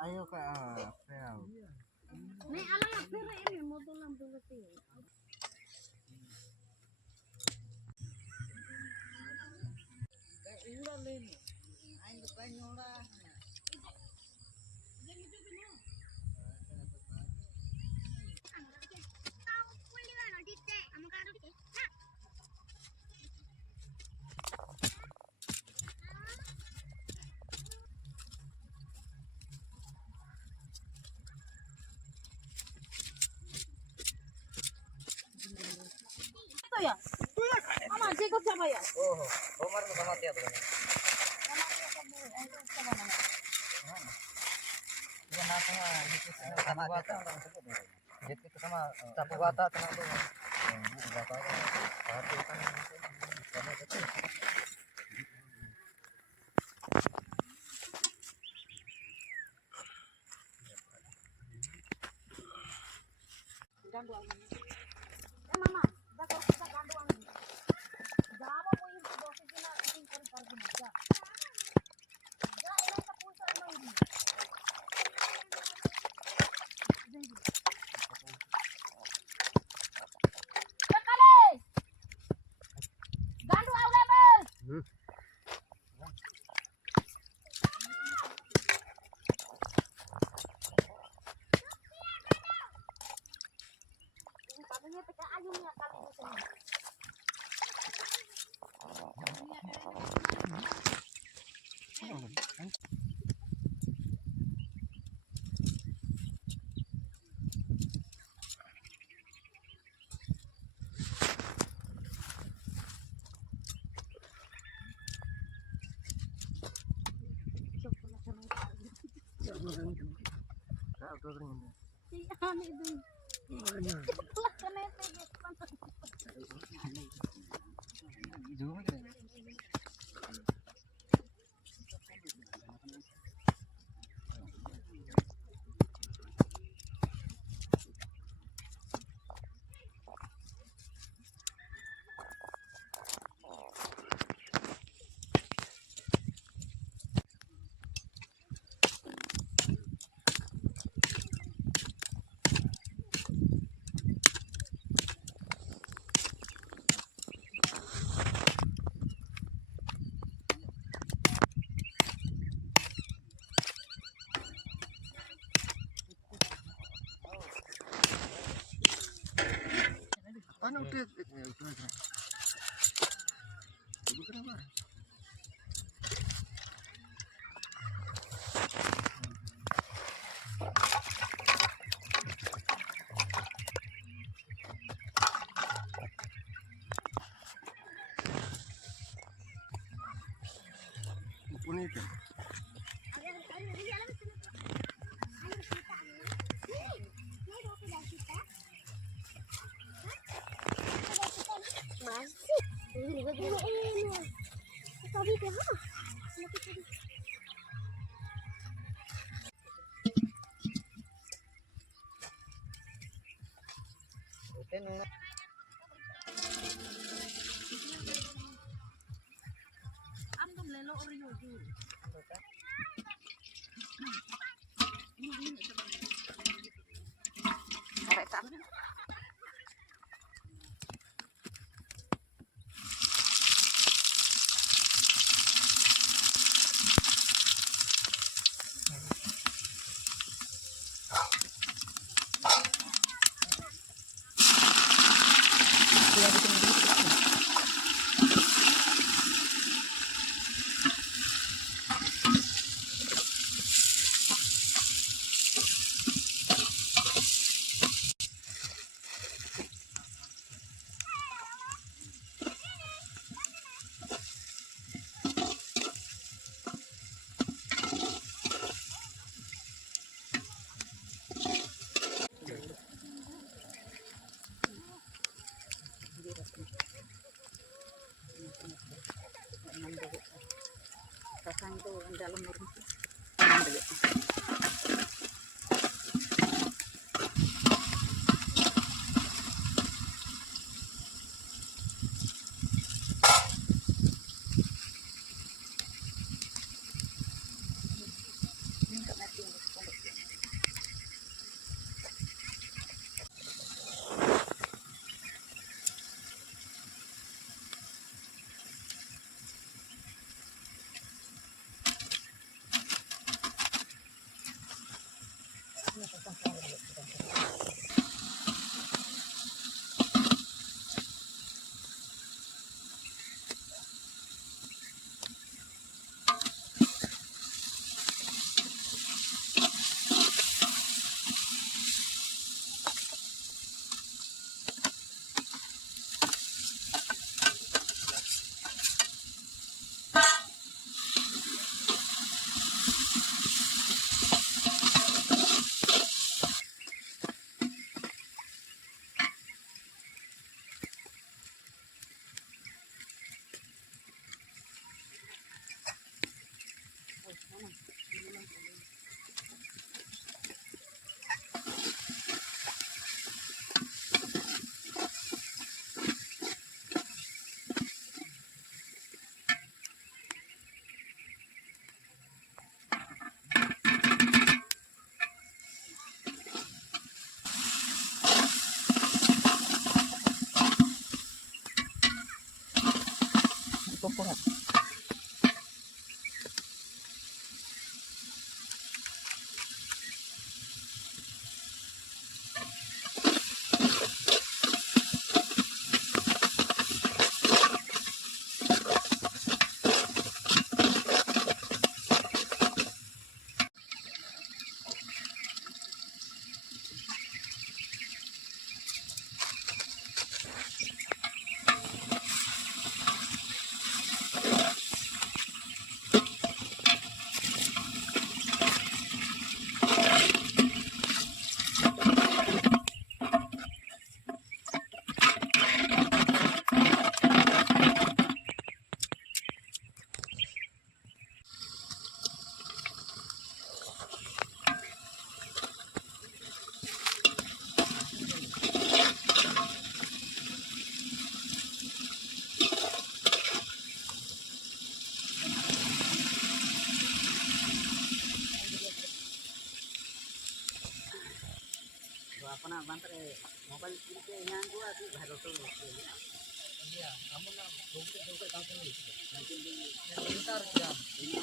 Ayo kak, pel. Nih alang yang pira ini motor lampu kecil. Kayak ular ini. Ayo banyak ular. Ya, sama ikut siapa ya? Oh, Omar sama siapa? Iya nasnya itu sama bata itu sama sapu bata tenang tuh. Bata satu kan sama itu. Ganduan. Mama, bakal kita ganduan. Jawa mo yung dosis na ating kon-kon ya. Ya, ilan ka puso mo ini? Sekali. Gandu available. Ini kamunya teka ayunnya kali di sini. Ano udah ibu kenapa? Ini itu. Pasang itu dalam rumah. Ini enggak mati. kena banter mobile itu yang gua tuh baru tuh. Iya, kamu nak bukti juga kamu ini. Nanti di sebentar jam. Ini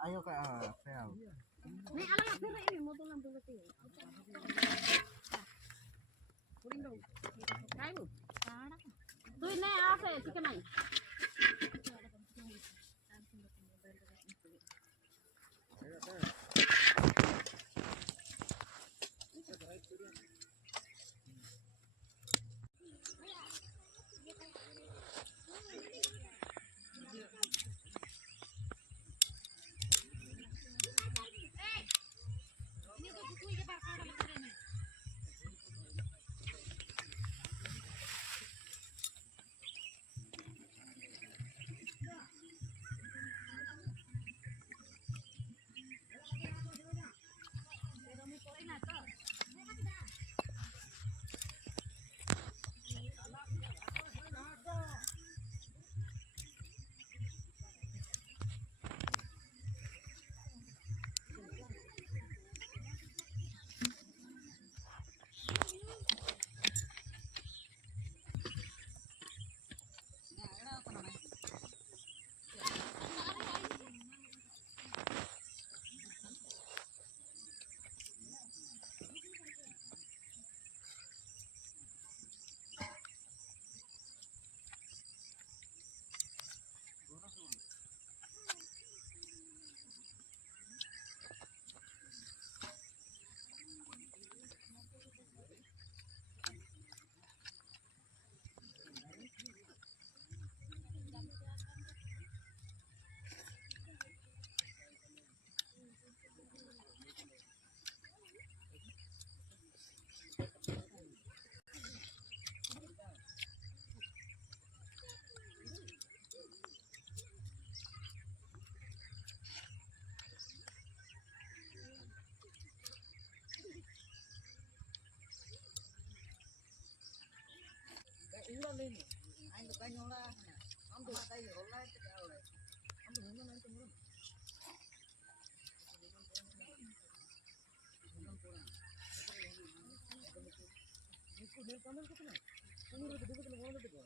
ayo kayak fail. Nih alamat dulu ini mau tulang dulu sih. Kuring dong. Kayu. Tuh ini apa ya chicken ay. Ulang ini, ayo tanya lah. Ambil tanya online tidak oleh. Ambil mana itu murah? Itu dia kamu itu kan? Kamu udah duduk di mana itu?